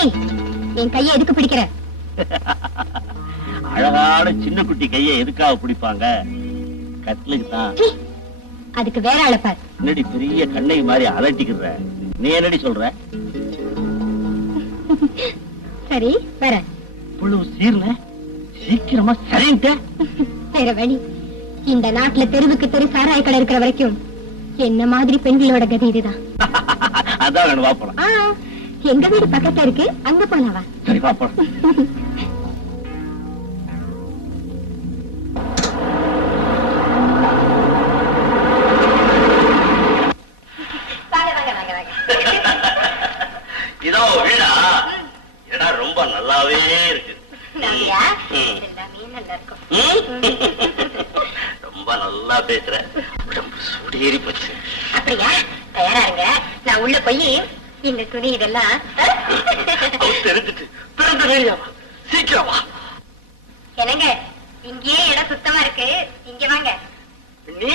ஏய், என் கையை எதுக்கு பிடிக்கிற? அழகான சின்ன குட்டி கையை எதுக்காக பிடிப்பாங்க? கட்லுக்கு தான். அதுக்கு வேற அழைப்பார். என்னடி பெரிய கண்ணை மாதிரி அலட்டிக்கிற? நீ என்னடி சொல்ற? சரி வர. இவ்வளவு சீர்ல சீக்கிரமா சரின்ட்ட. வேற வழி. இந்த நாட்டுல தெருவுக்கு தெரு சாராய கடை இருக்கிற வரைக்கும் என்ன மாதிரி பெண்களோட கதி இதுதான். அதான் வா போலாம். எங்க வீடு பக்கத்துல இருக்கு, அங்க போலாவா? சரி வா போலாம். இதோ வீடா? ஏடா ரொம்ப நல்லாவே இருக்கு. ரொம்ப நல்லா பேசுற. உடம்பு சூடேறி போச்சு. அப்படியா? தயாரா இருங்க, நான் உள்ள போய் இந்த துணி இதெல்லாம் தெரிஞ்சுட்டு பிறந்த வேலையாவா? சீக்கிரம் வா. என்னங்க, இங்கேயே இடம் சுத்தமா இருக்கு, இங்க வாங்க. நீ?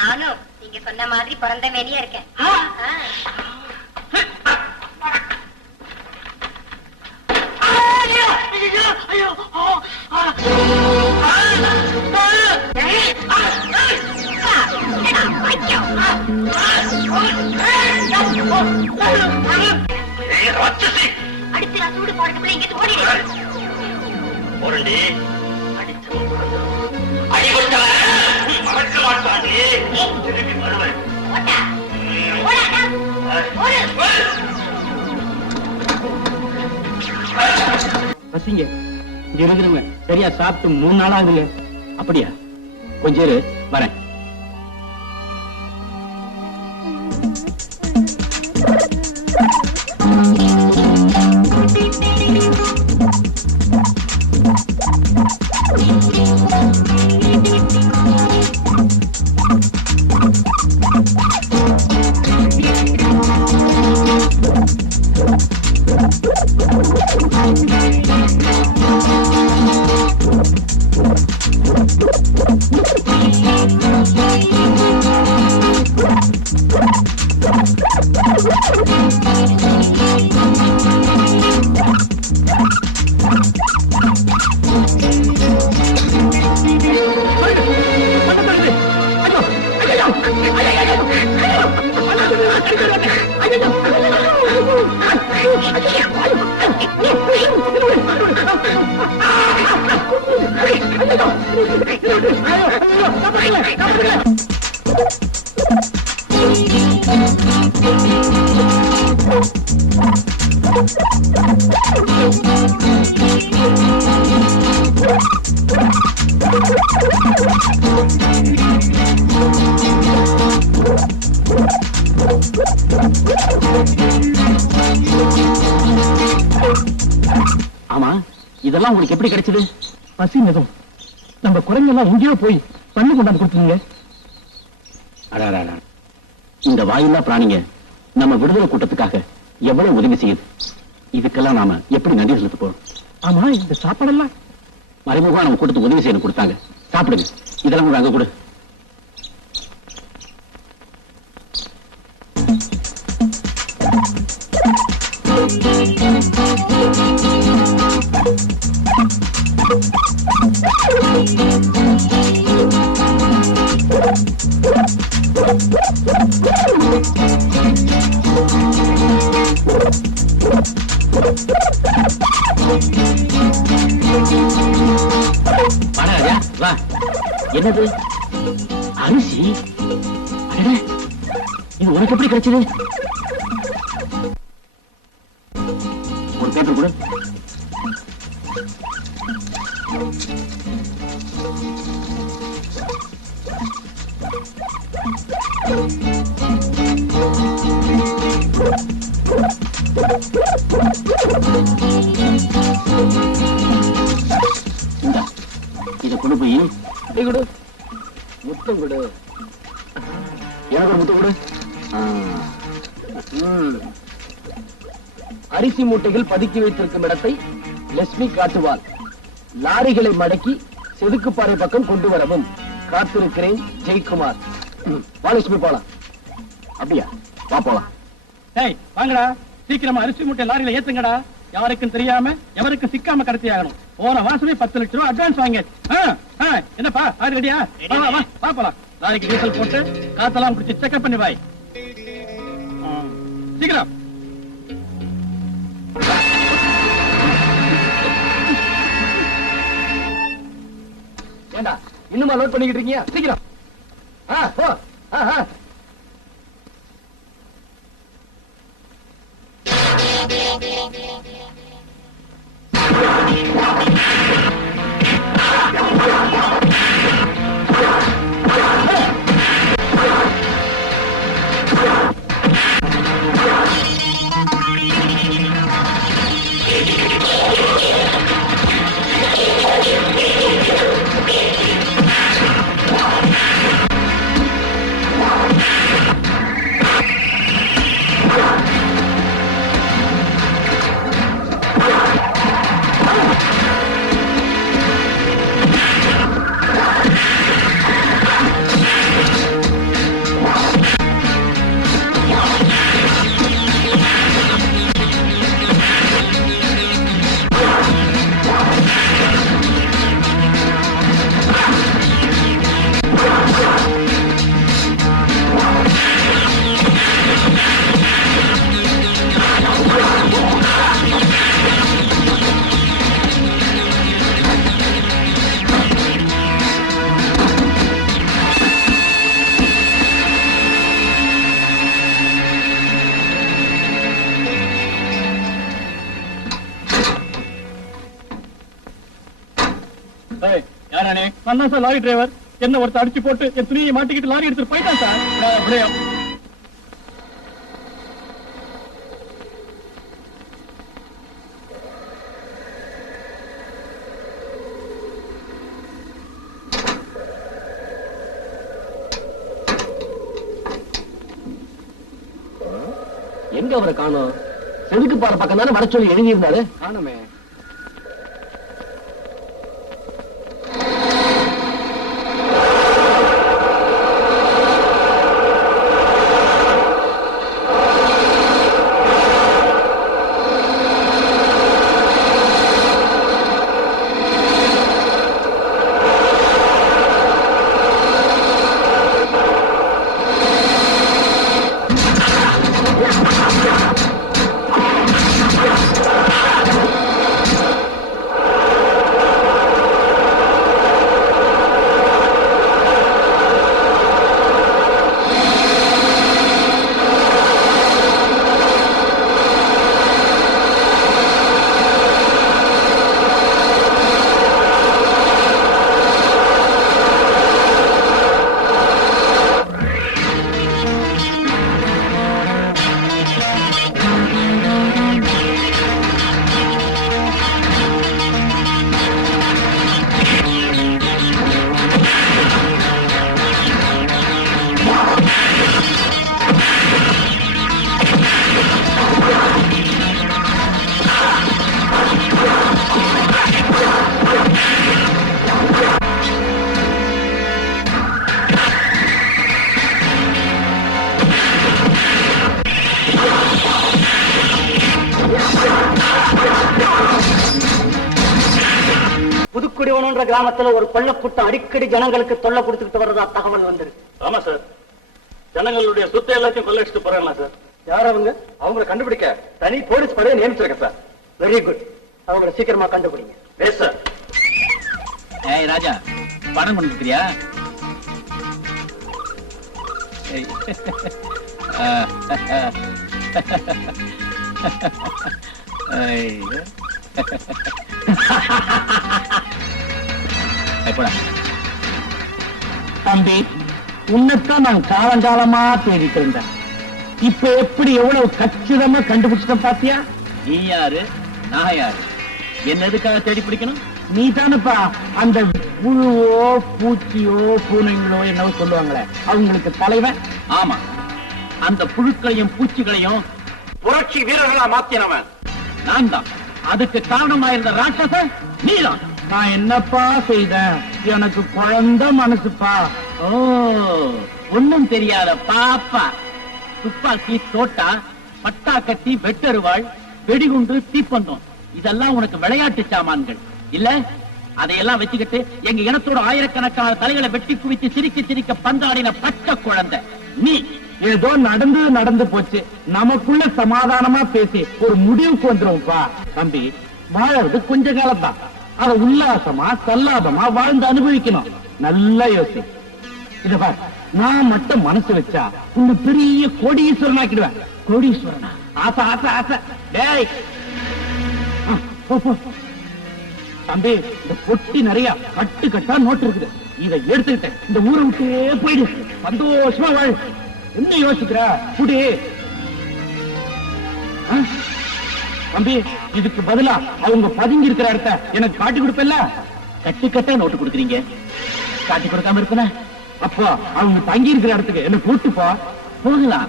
நானும் நீங்க சொன்ன மாதிரி பிறந்த மேனியா இருக்கேன். அடுத்து நான் சூடு போறதுக்குள்ள இங்க ஓடிடுறேன். போறண்டி. அடிபட்டவன் மறக்க மாட்டாண்டி. திரும்பி வருவேன். பசிங்க இங்க இருக்கிறவங்க சரியா சாப்பிட்டு 3 நாள் ஆகுதுங்க. அப்படியா? கொஞ்சம் இரு, வரேன். ஆமா, இதெல்லாம் உங்களுக்கு எப்படி கிடைச்சது? பசி மிதம். நம்ம குரங்கெல்லாம் எங்கேயோ போய் பண்ணு கொண்டாந்து கொடுத்தீங்க. இந்த வாயில்லா பிராணிங்க நம்ம விடுதலை கூட்டத்துக்காக எவ்வளவு உதவி செய்யுது. இதுக்கெல்லாம் நாம எப்படி நன்றி செலுத்த போறோம்? ஆமா, இந்த சாப்பாடெல்லாம் மறைமுகமா நம்ம கூட்டத்துக்கு உதவி செய்ய கொடுத்தாங்க. சாப்பிடுங்க. இதெல்லாம் கூட அங்க கொடு. வா. என்னது? அரிசி? இது உனக்கு எப்படி கிடைச்சது? ஒரு பேப்பர் கொடு. இதை கொண்டு போய் கொடு. முத்தம் கொடு. எனக்கு ஒரு முத்தம் கொடு. அரிசி மூட்டைகள் பதுக்கி வைத்திருக்கும் இடத்தை லட்சுமி காட்டுவாள். லாரிகளை மடக்கி செதுக்குப்பாறை பக்கம் கொண்டு வரவும் காத்திருக்கிறேன். ஜெயக்குமார். வா லட்சுமி, போலாம். அப்படியா? வா போலாம். வாங்கடா, சீக்கிரமா அரிசி மூட்டை லாரியில ஏத்துங்கடா. யாருக்கும் தெரியாம எவருக்கும் சிக்காம கடத்தி ஆகணும். போன மாசமே 10 லட்சம் ரூபாய் அட்வான்ஸ் வாங்க. என்னப்பா ஆறு ரெடியா? வா போலாம். நாளைக்கு டீசல் போட்டு காத்தெல்லாம் குடிச்சு செக்அப் பண்ணி வாய். சீக்கிரம். ஏண்டா இன்னுமா லோட் பண்ணிக்கிட்டு இருக்கீங்க? சீக்கிரம். நான் சார் லாரி டிரைவர். என்ன ஒருத்தர் அடிச்சு போட்டு என் துணியை மாட்டிக்கிட்டு லாரி எடுத்துட்டு போயிட்டான் சார். அப்படியே எங்க அவரை காணோம்? செதுக்கு பாற பக்கம் தானே வர சொல்லி எழுதி இருந்தாரு. காணுமே. புதுக்குடிவனம்ன்ற கிராமத்துல ஒரு கொள்ளக்கூட்டம் அடிக்கடி ஜனங்களுக்கு தொல்லை கொடுத்துக்கிட்டு வர்றதா தகவல் வந்திருக்கு. ஆமா சார், ஜனங்களுடைய சொத்தை எல்லாத்தையும் கொள்ளடிச்சுட்டு போறாங்களா சார்? யார் அவங்க? அவங்களை கண்டுபிடிக்க தனி போலீஸ் படையை நியமிச்சிருக்கேன் சார். Very good. அவங்களை சீக்கிரமா கண்டுபிடிங்க. Yes sir. ஏய் ராஜா, பணம் கொண்டு இருக்கிறியா? தம்பி, உன்னைத்தான் நான் காலங்காலமா தேடிட்டு இருந்தேன். இப்ப எப்படி எவ்வளவு கச்சிதமா கண்டுபிடிச்சிட்டேன் பாத்தியா? நீ யாரு, நான் யாரு, என்ன எதுக்காக தேடி பிடிக்கணும்? நீ தானப்பா அந்த புழுவோ பூச்சியோ பூனைங்களோ என்னவோ சொல்லுவாங்களே, அவங்களுக்கு தலைவன். ஆமா, அந்த புழுக்களையும் பூச்சிகளையும் புரட்சி வீரர்களா மாத்தினவன் நான் தான். அதுக்கு காரணமா இருந்த ராட்சசன் நீதான். நான் என்னப்பா செய்தேன்? எனக்கு குழந்தை மனசுப்பா. ஓ, ஒண்ணும் தெரியாத பாப்பா. துப்பாக்கி, தோட்டா, பட்டா கட்டி, வெட்டருவாள், வெடிகுண்டு, தீப்பந்தம் இதெல்லாம் உனக்கு விளையாட்டு சாமான்கள் இல்ல. அதையெல்லாம் வச்சுக்கிட்டு எங்க இனத்தோட ஆயிரக்கணக்கான தலைகளை வெட்டி குவித்து சிரிக்க சிரிக்க பந்தாடின பச்சை குழந்தை நீ. ஏதோ நடந்து போச்சு. நமக்குள்ள சமாதானமா பேசி ஒரு முடிவுக்கு வந்துருவோம்ப்பா. தம்பி, வாழறது கொஞ்ச காலம் தான். அத உல்லாசமா சல்லாபமா வாழ்ந்து அனுபவிக்கணும். நல்லா யோசி. இத பார், நான் மட்டும் மனசு வச்சா உன்னை பெரிய கோடீஸ்வரன் ஆக்கிடுவேன். கோடீஸ்வரனா? ஆசை ஆசை ஆசை. டேய் போ, போ. தம்பி, இந்த பொட்டி நிறைய கட்டு கட்டா நோட்டு இருக்குது. இதை எடுத்துக்கிட்டேன் இந்த ஊரை விட்டே போயிடு. சந்தோஷமா வாழ். என்ன யோசிக்கிற? குடி. தம்பி, இதுக்கு பதிலா அவங்க பதுங்கி இருக்கிற இடத்த எனக்கு காட்டி கொடுப்பல. கட்டுக்கட்டா நோட்டு கொடுக்குறீங்க, காட்டி கொடுக்காம இருப்பன. அப்போ அவங்க தங்கி இருக்கிற இடத்துக்கு என்ன கூட்டு போகலாம்.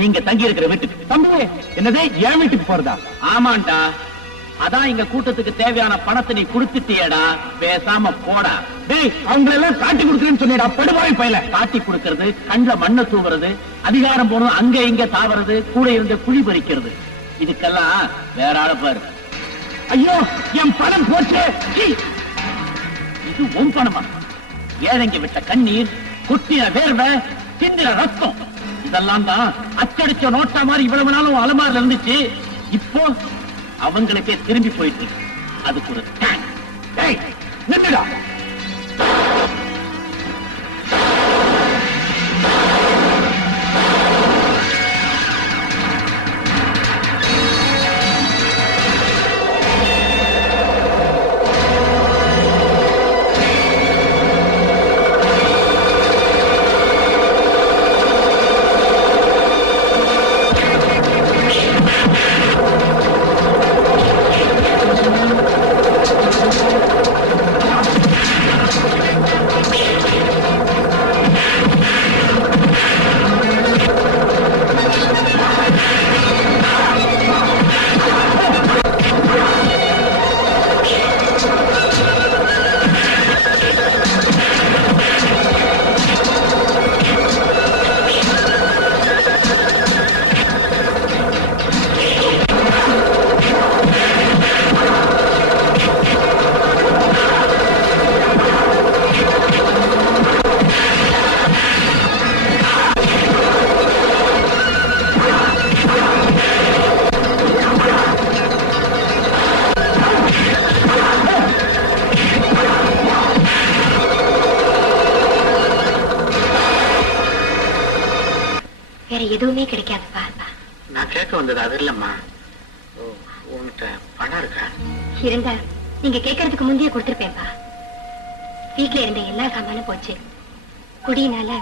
நீங்க தங்கி இருக்கிற வீட்டுக்கு. தம்பி, என்னதே என் வீட்டுக்கு போறதா? ஆமாண்டா, அதான் எங்க கூட்டத்துக்கு தேவையான பணத்தை நீ கொடுத்துட்டியடா. பேசாம போடா. டேய், அவங்களை எல்லாம் காட்டி கொடுக்குறேன்னு சொன்னேடா படுவாய் பையல. காட்டி கொடுக்கறது, கண்ல மண்ணை தூவுறது, அதிகாரம் போனது அங்க இங்க தாவறது, கூட இருந்த குழி பறிக்கிறது, இதுக்கெல்லாம் வேற ஆள பாரு. ஐயோ, என் பணம் போச்சு. இது உன் பணமா? ஏழைங்க விட்ட கண்ணீர், கொட்டின வேர்வை, சிந்தின ரத்தம், இதெல்லாம் தான் அச்சடிச்ச நோட்டா மாதிரி இவ்வளவு நாளும் அலமாரில இருந்துச்சு. இப்போ அவங்களுக்கே திரும்பி போயிட்டு அதுக்கு ஒரு நின்னுடா. எதுவுமே கிடைக்காதுப்பா. நான் கேட்க வந்தது அது இல்லம்மா. உன்கிட்ட பணம் இருக்கா? இருந்தா நீங்க கேட்கறதுக்கு முந்தைய கொடுத்திருப்பேன்பா. வீட்டுல இருந்த எல்லா சாமானும் போச்சு. குடியினால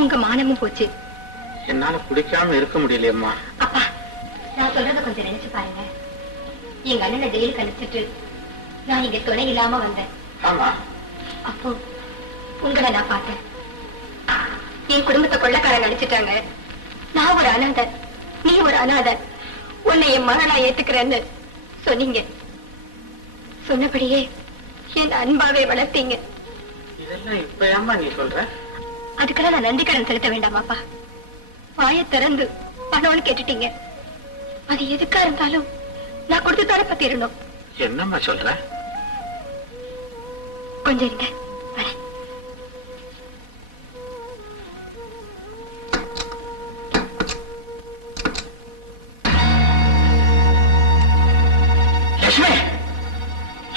உங்க மானமும் போச்சு. என்னால குடிக்காம இருக்க முடியலையம்மா. அப்பா, நான் சொல்றத கொஞ்சம் நினைச்சு பாருங்க. எங்க அண்ணனை ஜெயிலுக்கு அனுப்பிச்சிட்டு நான் இங்க துணை இல்லாம வந்தேன். ஆமா. அப்போ உங்களை நான் பார்த்தேன். என் குடும்பத்தை கொள்ளக்காரங்க அடிச்சிட்டாங்க. நான் ஒரு அனாதை, நீ ஒரு அனாதை. உன்னை என் மகளா ஏத்துக்கிறேன்னு சொன்னீங்க. சொன்னபடியே என் அன்பாவே வளர்த்தீங்க. இதெல்லாம் இப்ப ஏம்மா நீ சொல்ற? அதுக்கெல்லாம் நான் நன்றி கடன் செலுத்த வேண்டாமாப்பா? வாயை திறந்து பணம்னு கேட்டுட்டீங்க. அது எதுக்கா இருந்தாலும் நான் கொடுத்து தர பத்திரணும். என்னம்மா சொல்ற? கொஞ்சம் இருங்க, வரேன். லட்சுமி,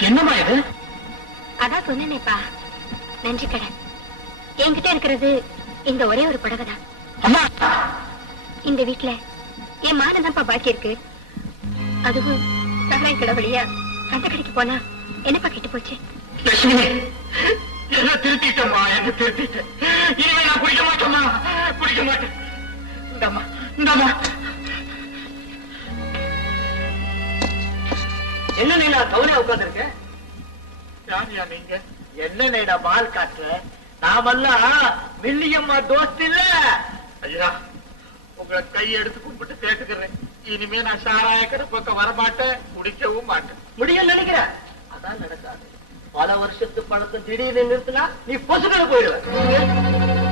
என்னம்மா இது? அதான் சொன்னேனேப்பா, நன்றி கடன். என்கிட்ட இருக்கிறது இந்த ஒரே ஒரு புடவை தான். அம்மா, இந்த வீட்டுல என் மானதான்ப்பா பாக்கி இருக்கு. அதுவும் சகாய் கடை வழியா அந்த கடைக்கு போனா என்னப்பா கெட்டு போச்சு. லட்சுமி, என்ன திருத்திட்டம்மா, என்ன திருத்திட்டேன். இனிமே நான் குடிக்க மாட்டேம்மா, குடிக்க மாட்டேன். இந்தாம்மா, இந்தாம்மா. என்ன நீடா கவலையா உட்கார்ந்து இருக்க? யாரியா நீங்க? என்ன நீடா பால் காட்டுற? நாமெல்லாம் வெள்ளியம்மா தோஸ்து இல்ல. ஐயா, உங்களை கை எடுத்து கும்பிட்டு கேட்டுக்கிறேன். இனிமே நான் சாராய கடை பக்கம் வரமாட்டேன், குடிக்கவும் மாட்டேன். முடியும் நினைக்கிற? அதான் நடக்காது. பல வருஷத்து பணத்தை திடீர்னு நிறுத்தினா நீ பொசுக்கடு போயிடுவ.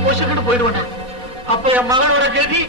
பொசுக்கிட்டு போயிடுவேன். அப்ப என் மகனோட கதி